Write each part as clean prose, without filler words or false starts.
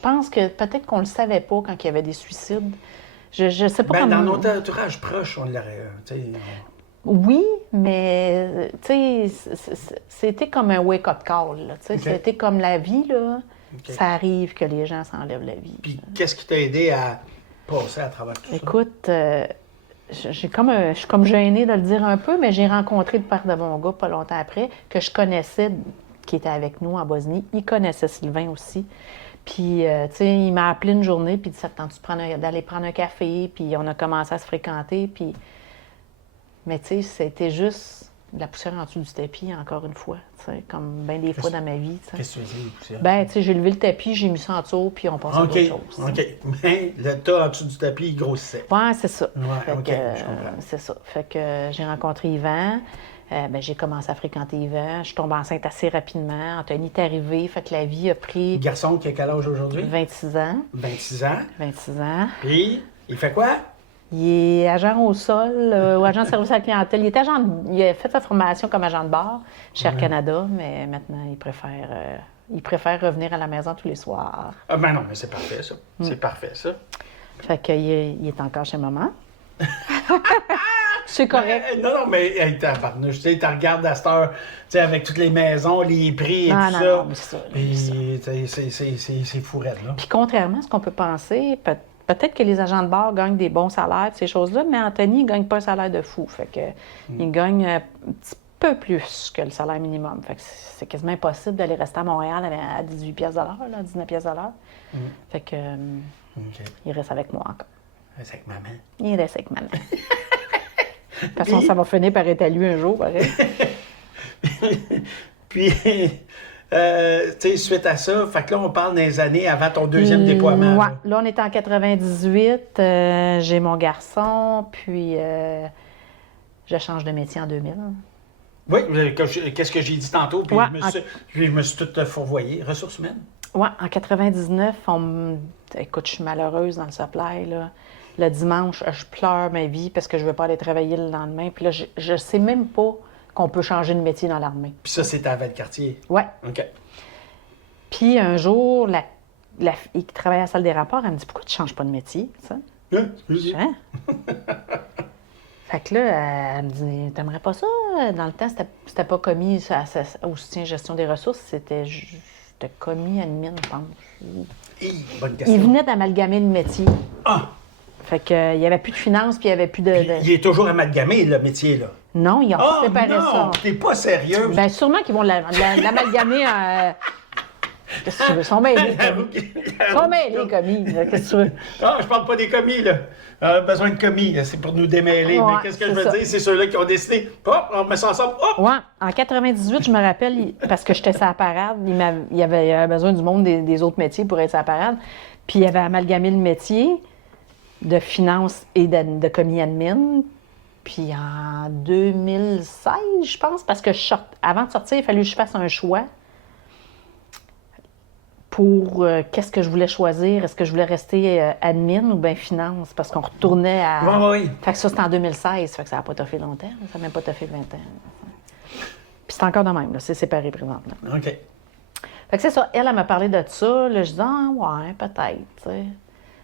Je pense que peut-être qu'on le savait pas quand il y avait des suicides. Je sais pas Ben, comment... dans notre entourage proche, on l'aurait. Tu sais, Oui, mais tu sais, c'était comme un wake-up call. Là, tu sais. OK. C'était comme la vie, là. OK. Ça arrive que les gens s'enlèvent la vie. Puis qu'est-ce qui t'a aidé à passer à travers tout ça? Écoute, je suis comme gênée de le dire un peu, mais j'ai rencontré le père de mon gars pas longtemps après, que je connaissais, qui était avec nous en Bosnie. Il connaissait Sylvain aussi. Puis, tu sais, il m'a appelé une journée, puis il dit, ça te tente d'aller prendre un café? Puis on a commencé à se fréquenter, puis... Mais tu sais, c'était juste de la poussière en dessous du tapis, encore une fois, tu sais, comme bien des fois dans ma vie, tu sais. Qu'est-ce que tu veux dire, poussière? Ben, tu sais, j'ai levé le tapis, j'ai mis ça en dessous, puis on passe à OK. d'autres choses. OK. Mais le tas en dessous du tapis, il grossissait. Ouais, c'est ça. Ouais, Fait OK, que, je comprends. c'est ça. Fait que j'ai rencontré Yvan. Ben, j'ai commencé à fréquenter Yvan. Je suis tombée enceinte assez rapidement. Anthony est arrivé. Fait que la vie a pris Garçon qui a quel âge aujourd'hui? 26 ans. 26 ans. 26 ans. Puis, il fait quoi? Il est agent au sol, ou agent de service à la clientèle. Il a fait sa formation comme agent de bar chez Air Canada, mais maintenant, il préfère revenir à la maison tous les soirs. Ah, ben non, mais c'est parfait, ça. C'est parfait, ça. Fait qu'il il est encore chez maman. C'est correct. Non, non, mais hey, tabarnouche, tu sais, tu regardes à cette heure, tu sais, avec toutes les maisons, les prix et Non, tout non, ça. non, mais c'est ça, Puis, c'est ça. tu sais, c'est fourette, là. Puis contrairement à ce qu'on peut penser, peut-être que les agents de bar gagnent des bons salaires, ces choses-là, mais Anthony ne gagne pas un salaire de fou. Fait que il gagne un petit peu plus que le salaire minimum. Fait que c'est quasiment impossible d'aller rester à Montréal à 18 pièces de l'heure, là, 19 pièces de l'heure. Fait que OK. il reste avec moi encore. C'est avec maman. Il reste avec maman. De toute façon, ça va finir par être à lui un jour, pareil. Puis, tu sais, suite à ça, fait que là, on parle des années avant ton deuxième déploiement. Ouais. Là. Là, on est en 98. J'ai mon garçon, puis je change de métier en 2000. Oui, qu'est-ce que j'ai dit tantôt, puis Ouais, je me suis tout fourvoyé. Ressources humaines. Ouais, en 99, écoute, je suis malheureuse dans le supply, là. Le dimanche, je pleure ma vie parce que je veux pas aller travailler le lendemain. Puis là, je sais même pas qu'on peut changer de métier dans l'armée. Puis ça, c'était à Valcartier. Ouais. OK. Puis un jour, la fille qui travaille à la salle des rapports, elle me dit, pourquoi tu changes pas de métier, ça? Hein? Excusez. Hein? Fait que là, elle me dit, t'aimerais pas ça? Dans le temps, c'était pas commis au soutien gestion des ressources, c'était commis admin, je pense. Bonne question. Il venait d'amalgamer le métier. Ah! Fait que, il n'y avait plus de finances, puis il n'y avait plus de... Il est toujours amalgamé, le métier, là. Non, ils ont Ah, séparé non! ça. T'es pas sérieux? Bien, sûrement qu'ils vont l'amalgamer en... Qu'est-ce que tu veux? Ils sont mêlés, commis. Ils sont mêlés, commis. là. Qu'est-ce que tu veux? Ah, je parle pas des commis, là. On a besoin de commis, c'est pour nous démêler. Ouais, Mais qu'est-ce que je c'est veux ça. dire? C'est ceux-là qui ont décidé. Hop, on met ça ensemble. Hop! Ouais, en 98, je me rappelle, parce que j'étais sur la parade, il avait besoin du monde des autres métiers pour être sur la parade, puis il avait amalgamé le métier de finance et de commis admin. Puis en 2016, je pense, parce que avant de sortir, il fallait que je fasse un choix pour qu'est-ce que je voulais choisir. Est-ce que je voulais rester admin ou bien finance? Parce qu'on retournait à... Oui. Fait que ça, c'était en 2016. Fait que ça n'a pas toffé longtemps. Ça n'a même pas toffé 20 ans. Puis c'est encore de même. là. C'est séparé présentement. OK. Fait que c'est ça. Elle m'a parlé de ça. Là, je dis, ah, ouais, peut-être. T'sais.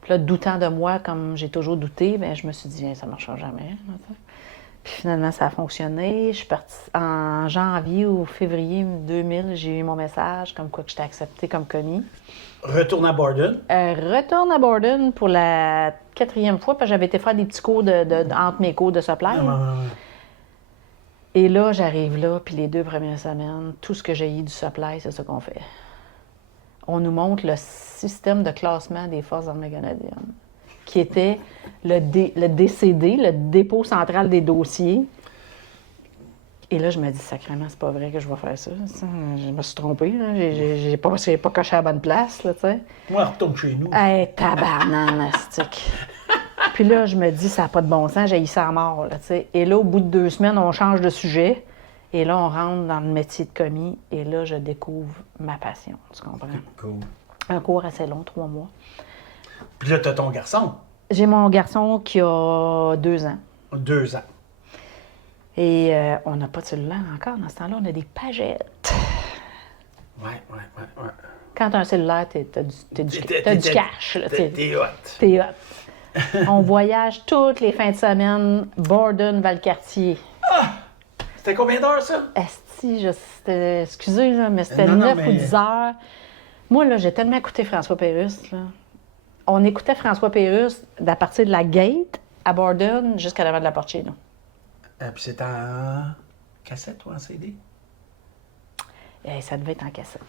Puis là, doutant de moi, comme j'ai toujours douté, bien, je me suis dit, ça ne marchera jamais. Là, puis finalement, ça a fonctionné. Je suis partie en janvier ou février 2000, j'ai eu mon message comme quoi que j'étais acceptée comme commis. Retourne à Borden. Retourne à Borden pour la 4e fois, parce que j'avais été faire des petits cours entre mes cours de supply. Et là, j'arrive là, puis les 2 premières semaines, tout ce que j'ai eu du supply, c'est ça qu'on fait. On nous montre le système de classement des Forces armées canadiennes, qui était le DCD, le dépôt central des dossiers. Et là, je me dis, sacrément, c'est pas vrai que je vais faire ça. Je me suis trompée, là. J'ai pas coché à la bonne place, là, tu sais. Moi, on retourne chez nous. Hey, tabarnastique. Puis là, je me dis, ça n'a pas de bon sens, j'ai eu ça à mort, là, tu sais. Et là, au bout de 2 semaines, on change de sujet. Et là, on rentre dans le métier de commis. Et là, je découvre ma passion, tu comprends? Cool. Un cours assez long, 3 mois. Puis là, t'as ton garçon. J'ai mon garçon qui a 2 ans. 2 ans. Et on n'a pas de cellulaire encore. Dans ce temps-là, on a des pagettes. Ouais. Quand t'as un cellulaire, t'as du cash. Là, T'es hot. T'es hot. On voyage toutes les fins de semaine, Borden, Valcartier. C'était combien d'heures, ça? Esti, excusez, là, mais c'était Non, 9 mais- ou 10 heures. Moi, là, j'ai tellement écouté François Pérusse, là. On écoutait François Pérusse à partir de la gate à Borden jusqu'à l'avant de la porte chez nous. Puis c'était en cassette ou en CD? Et ça devait être en cassette.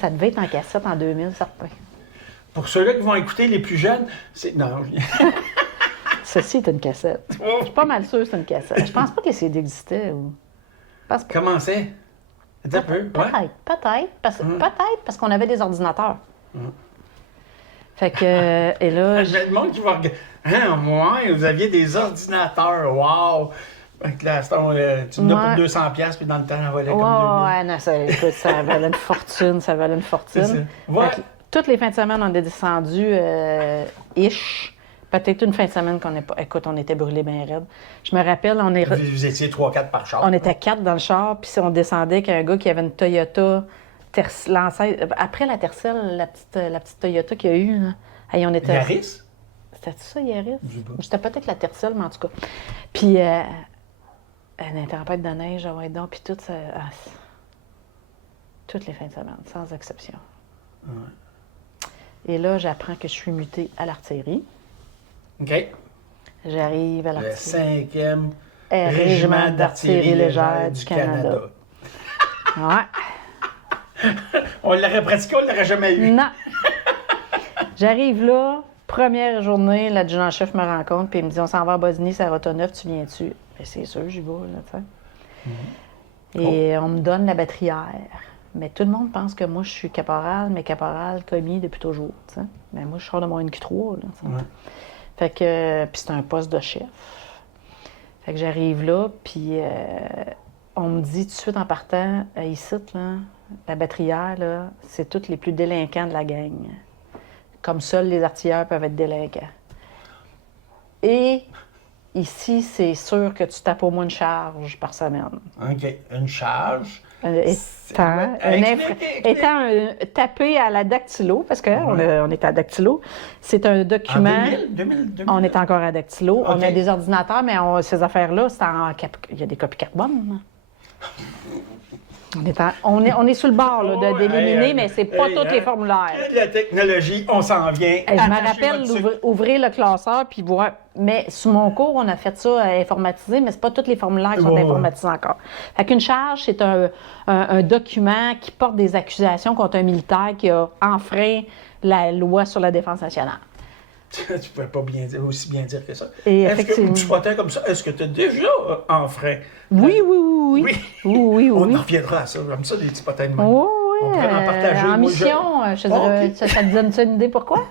Ça devait être en cassette en 2000, certain. Pour ceux-là qui vont écouter, les plus jeunes, c'est... Non. Ceci est une cassette. Je suis pas mal sûre que c'est une cassette. Je pense pas que les CD existaient. Ou... Je pense pas. Comment c'est? Un peu, ouais. Peut-être, parce qu'on avait des ordinateurs. Fait que, et là, J'ai le monde qui va regarder. Hein, moi, vous aviez des ordinateurs, wow! Fait que là, tu me donnes pour 200$, puis dans le temps, on valait comme 2000$. ouais, non, écoute, ça valait une fortune, ça valait une fortune. C'est ça. Ouais. Fait que, toutes les fins de semaine, on est descendu ish. Peut-être une fin de semaine qu'on n'est pas. Écoute, on était brûlés bien raides. Je me rappelle, Vous étiez 3-4 par char. on était 4 dans le char, puis on descendait avec un gars qui avait une Toyota. Après la Tercel, la petite Toyota qu'il y a eu, là. Hey, on était... Yaris? C'était ça, Yaris? Je sais pas. C'était peut-être la Tercel, mais en tout cas. Puis, une tempête de neige, ouais, donc, puis tout ça. Toutes les fins de semaine, sans exception. Et là, j'apprends que je suis mutée à l'artillerie. OK. J'arrive à Le l'artillerie. 5e Régiment d'artillerie légère du Canada. Ouais. On l'aurait pratiqué, on ne l'aurait jamais eu. Non. J'arrive là, première journée, l'adjudant-chef me rencontre, puis il me dit, on s'en va à Bosnie, c'est à Rotoneuf, tu viens-tu? Bien, c'est sûr, j'y vais, là, tu sais. Et on me donne la battrière. Mais tout le monde pense que moi, je suis caporal, mais caporal commis depuis toujours, tu sais. Mais moi, je sors de mon NQ3, là, tu sais. Ouais. Fait que, puis c'est un poste de chef. Fait que j'arrive là, puis on me dit tout de suite en partant, ici, là, la battrière, là, c'est tous les plus délinquants de la gang. Comme seuls les artilleurs peuvent être délinquants. Et ici, c'est sûr que tu tapes au moins une charge par semaine. OK. Une charge. Étant tapé à la dactylo, parce qu'on on est à dactylo, c'est un En document. 2000? On est encore à dactylo. On a OK. des ordinateurs, mais ces affaires-là, c'est il y a des copies carbone. On est sur le bord là, d'éliminer, mais c'est pas tous les formulaires. La technologie, on s'en vient. Je me Attachez rappelle votre sucre. d'ouvrir le classeur puis voir. Mais sous mon cours, on a fait ça informatisé, mais c'est pas tous les formulaires qui sont Ouais. informatisés encore. Fait qu'une charge, c'est un document qui porte des accusations contre un militaire qui a enfreint la loi sur la défense nationale. Tu pouvais pas aussi bien dire que ça. Et Est-ce que effectivement. tu spotais comme ça? Est-ce que tu as déjà enfreint? Oui. On en reviendra à ça. J'aime ça, des petits potins de main. Oui, On pourrait en partager. en Moi, mission, je dirais, OK. ça te donne une idée pourquoi?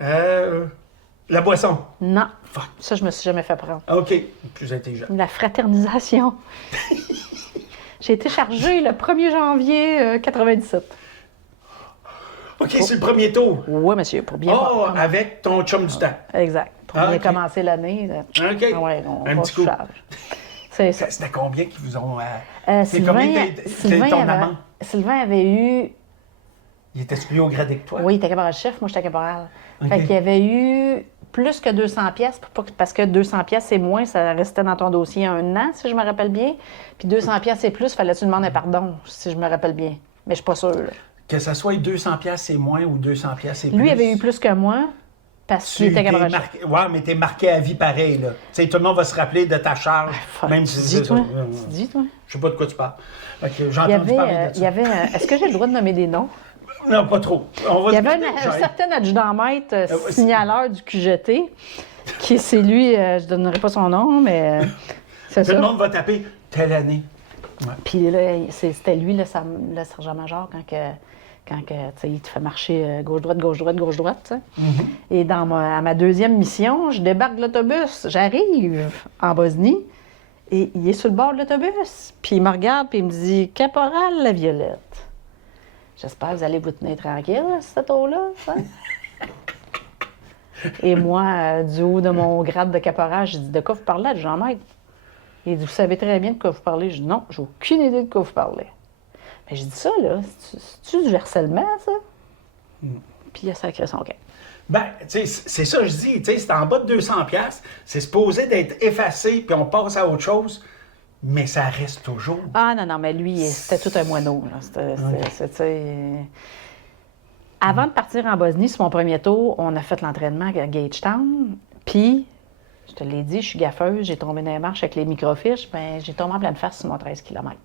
La boisson. Non. Fuck. Ça, je me suis jamais fait prendre. OK. Plus intelligent. La fraternisation. J'ai été chargée le 1er janvier 97. OK, c'est le premier tour. Oui, monsieur, pour bien Oh, voir. avec ton chum du temps. Exact. Pour Ah, bien OK. commencer l'année. OK. Ah ouais, on Un va petit se coup. charge. C'est ça. C'était combien qui vous ont... c'est combien ton amant? Sylvain avait eu... Il était plus au gradé que toi? Oui, il était caporal-chef, moi j'étais caporal. OK. Fait qu'il y avait eu plus que 200 pièces, parce que 200 pièces c'est moins, ça restait dans ton dossier 1 an, si je me rappelle bien. Puis 200 pièces c'est plus, fallait que tu demandes un pardon, si je me rappelle bien. Mais je suis pas sûre. Là. Que ça soit 200$ c'est moins ou 200$ c'est plus. Lui avait eu plus que moi, parce qu'il était caporal-chef. marqué, ouais, mais t'es marqué à vie pareil, là. Tu sais, tout le monde va se rappeler de ta charge, même si Tu c'est dis, ça. toi? Tu dis, toi? Je sais pas de quoi tu parles. Fait que j'ai Il y entendu parler avait, de ça. est-ce que j'ai le droit de nommer des noms? Non, pas trop. On va Il y se avait garder, un certain adjudant-maître ouais, signaleur du QGT, qui c'est lui, je ne donnerai pas son nom, mais c'est Tout le ça. monde va taper telle année. Puis là, c'était lui, le sergent-major, quand tu sais, il te fait marcher gauche-droite, gauche-droite, gauche-droite. Tu sais. Et à ma deuxième mission, je débarque de l'autobus, j'arrive en Bosnie, et il est sur le bord de l'autobus. Puis il me regarde, puis il me dit « Caporal la Violette ». J'espère que vous allez vous tenir tranquille, cette eau-là. Ça. Et moi, du haut de mon grade de caporal, j'ai dit « De quoi vous parlez, Jean-Maître? » Il dit « Vous savez très bien de quoi vous parlez. » Je dis « Non, j'ai aucune idée de quoi vous parlez. » Ben, j'ai dit ça, là, c'est-tu du harcèlement, ça? Puis il a sacré son camp. Ben, tu sais, c'est ça que je dis, tu sais, c'est en bas de 200 pièces, c'est supposé d'être effacé, puis on passe à autre chose, mais ça reste toujours. Ah non, mais lui, c'était tout un moineau, là. Avant de partir en Bosnie, sur mon premier tour, on a fait l'entraînement à Gagetown, puis, je te l'ai dit, je suis gaffeuse, j'ai tombé dans les marches avec les microfiches, ben j'ai tombé en pleine face sur mon 13 km.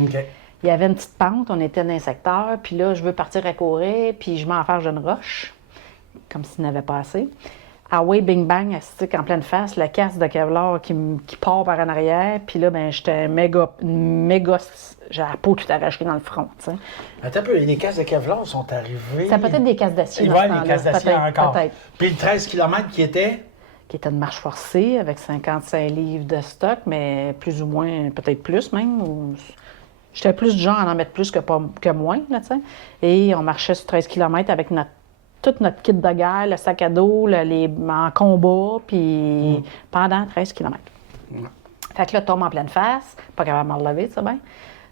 OK. Il y avait une petite pente, on était dans un secteur, puis là, je veux partir à courir, puis je m'enfarge d'une roche, comme s'il n'avait pas assez. Ah oui, bing bang, en pleine face, la casse de Kevlar qui part par en arrière, puis là, ben j'étais méga, j'ai la peau tout arrachée dans le front, tu sais. Attends un peu, les casses de Kevlar sont arrivées. Ça peut-être des casses d'acier dans ce temps-là. Les casses d'acier encore. Peut-être. Puis le 13 km qui était? Qui était de marche forcée, avec 55 livres de stock, mais plus ou moins, peut-être plus même. J'étais plus du genre à en mettre plus que moins, là, tu sais. Et on marchait sur 13 km avec tout notre kit de guerre, le sac à dos, en combat, puis pendant 13 km. Fait que là, tombe en pleine face, pas capable de me relever, tu sais bien.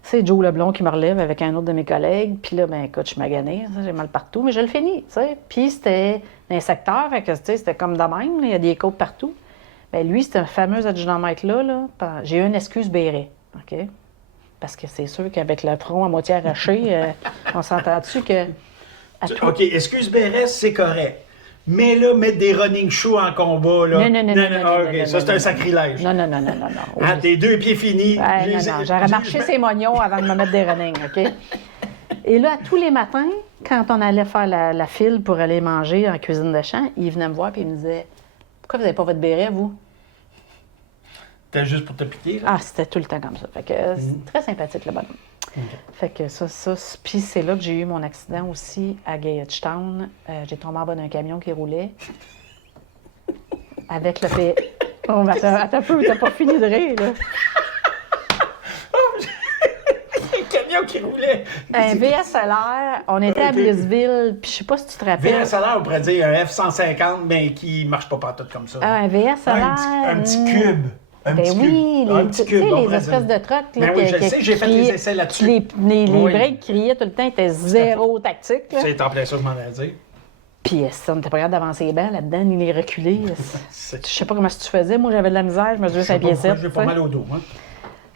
C'est Joe Leblond qui me relève avec un autre de mes collègues, puis là, ben écoute, je suis maganée, j'ai mal partout, mais je le finis, tu sais. Puis c'était un secteur, fait que, tu sais, c'était comme de même, il y a des côtes partout. Bien, lui, c'était un fameux adjudant-maître-là, j'ai eu une excuse béret, OK? Parce que c'est sûr qu'avec le front à moitié arraché, on s'entend-tu que... OK, excuse Bérès, c'est correct. Mais là, mettre des running shoes en combat, là... Non, ça, c'est un sacrilège. Non. Ah, tes 2 pieds finis. Non, j'aurais marché ses moignons avant de me mettre des running, OK? Et là, tous les matins, quand on allait faire la file pour aller manger en cuisine de champ, il venait me voir et il me disait « Pourquoi vous n'avez pas votre béret, vous? » C'était juste pour te piquer, là? Ah, c'était tout le temps comme ça. Fait que c'est très sympathique, le bonhomme. Fait que ça. Puis c'est là que j'ai eu mon accident aussi à Gagetown. J'ai tombé en bas d'un camion qui roulait. Avec le P... Oh, mais attends un peu, t'as pas fini de rire, là. Un camion qui roulait. Un VSLR, on était à Blissville, puis je sais pas si tu te rappelles. VSLR, on pourrait dire un F-150, mais qui marche pas partout comme ça. Un VSLR. Un petit cube. Ben oui, les espèces de trucks. Ben oui, je sais, j'ai fait des essais là-dessus. Les breaks criaient tout le temps, étaient zéro tactique. C'est en plein ça, je m'en ai dit. Puis on n'était pas capable d'avancer les bancs là-dedans, ni les reculer. Je sais pas comment tu faisais. Moi, j'avais de la misère, je me suis 5 pieds 7. J'ai pas mal au dos, hein.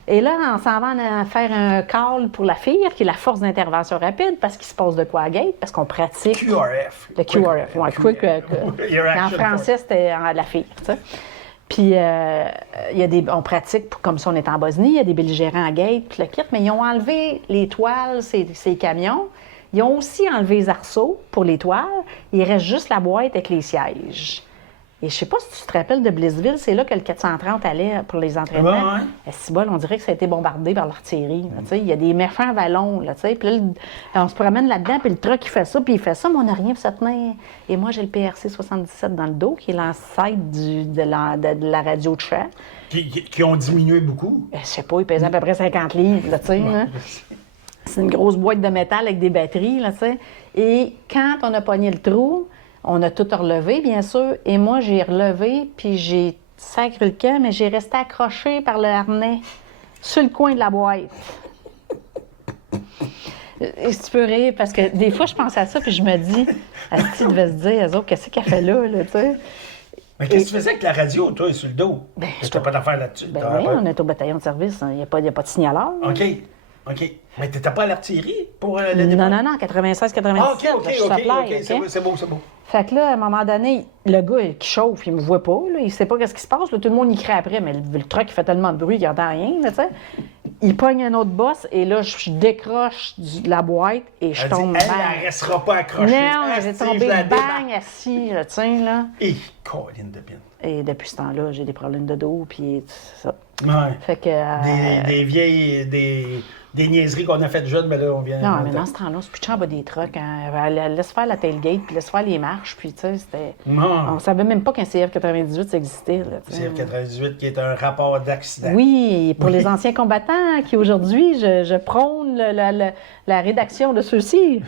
Et là, on s'en va faire un call pour la FIR, qui est la force d'intervention rapide, parce qu'il se passe de quoi à gate, parce qu'on pratique. QRF. Le QRF, oui, Quick. En français, c'était la FIR, tu sais. Puis, on pratique comme si on était en Bosnie, il y a des belligérants à gate, puis le kit, mais ils ont enlevé les toiles, ces camions. Ils ont aussi enlevé les arceaux pour les toiles. Il reste juste la boîte avec les sièges. Et je sais pas si tu te rappelles de Blissville, c'est là que le 430 allait pour les entraînements. Ouais. C'est bon, on dirait que ça a été bombardé par l'artillerie. Il y a des méchants vallons. Là, puis là, on se promène là-dedans, puis le truck, il fait ça, puis il fait ça, mais on n'a rien pour se tenir. Et moi, j'ai le PRC 77 dans le dos, qui est l'ancêtre de la radio de chant. Qui ont diminué beaucoup. Je sais pas, il pesait à peu près 50 livres. Là, là. C'est une grosse boîte de métal avec des batteries. Là, et quand on a pogné le trou, on a tout relevé, bien sûr, et moi, j'ai relevé, puis j'ai sacré le camp, mais j'ai resté accroché par le harnais sur le coin de la boîte. Et si tu peux rire, parce que des fois, je pense à ça, puis je me dis, Asti devait se dire, eux autres, qu'est-ce qu'elle fait là, tu sais? Mais qu'est-ce que tu faisais avec la radio, toi, sur le dos? Ben, tu n'as pas d'affaire là-dessus? Ben oui, on est au bataillon de service, il n'y a pas de signaleur. OK. Mais t'étais pas à l'artillerie pour le départ? Non, 96-97, c'est beau. Fait que là, à un moment donné, le gars qui chauffe, il me voit pas, là, il sait pas qu'est-ce qui se passe, là, tout le monde y crie après, mais le truck, il fait tellement de bruit qu'il n'entend rien, là, tu sais. Il pogne un autre boss, et là, je décroche de la boîte, et je tombe. Elle restera pas accrochée. Non, j'ai tombé bang, assis, là, tu sais, là. Et colline de pin. Et depuis ce temps-là, j'ai des problèmes de dos, puis c'est ça. Ouais. Fait que... Des vieilles... Des niaiseries qu'on a faites jeunes, mais là, on vient... Non, mais dans ce temps-là, c'est plus en bas des trucks. Hein. Laisse faire la tailgate, puis laisse faire les marches, puis tu sais, c'était... On savait même pas qu'un CF98, ça existait. Là, CF98 qui est un rapport d'accident. Oui, pour les anciens combattants qui, aujourd'hui, je prône la rédaction de ceux-ci.